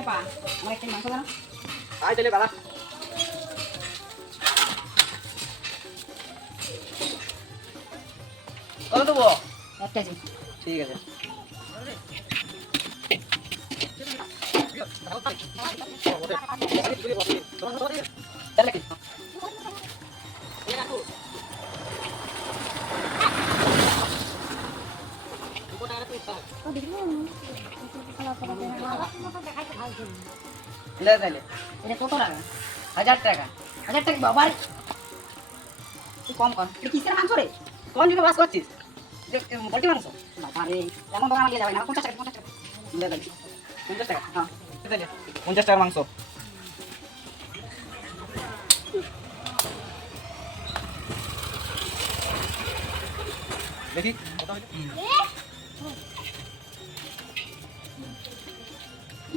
পা আমার একটা মাংস দাও আয় তাহলে বাড়া কত দেবো এক কেজি ঠিক আছে তাহলে কি লে তাহলে কত হাজার টাকা। হাজার টাকা বাবা রে। তুই কম কর। এটা কিসের মাংস রে? কোন যুগে বাস করছিস? বলটি মাংস? বাবা দোকান গিয়ে যাবে না। পঞ্চাশ টাকা হ্যাঁ। পঞ্চাশ টাকার মাংস। দেখি?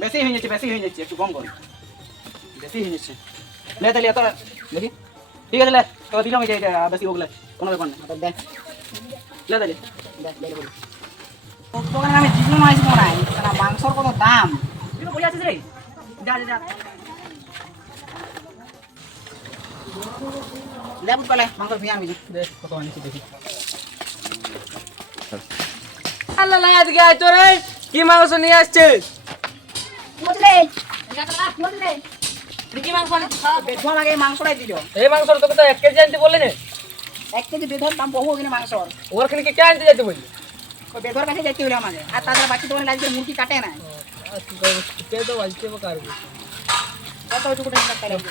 বেশি হয়ে যাচ্ছে, বেশি হয়ে যাচ্ছে, একটু কম কর। বেশি হয়ে যাচ্ছে। লে তাহলে এত দেখি। ঠিক আছে, লে তো দিলাম এই যে বেশি ওগুলো কোনো ব্যাপার না। দেখ। লে তাহলে দোকানে আমি না কেন মাংসর কত দাম। যা দেখ বলে মাংস ভিয়া আমি দেখ কত আনিছি দেখি। আজকে আয় তোরে, কি মাংস নিয়ে আসছিস? বুঝলে বুঝলে কি মাংস বেধন আগে মাংসটাই দিল। এই মাংস তোকে তো এক কেজি আনতে বললে না। এক কেজি বেধর দাম বহু কিনে মাংসর। ওরখানে কি আনতে যেতে বললি? বেধর কাছে যেতে হলো আমাকে। আর তাছাড়া বাকি দোকানে আজকে মুরগি কাটে না। তো বাজতে পারবি কত ওইটুকু টাকা লাগবে?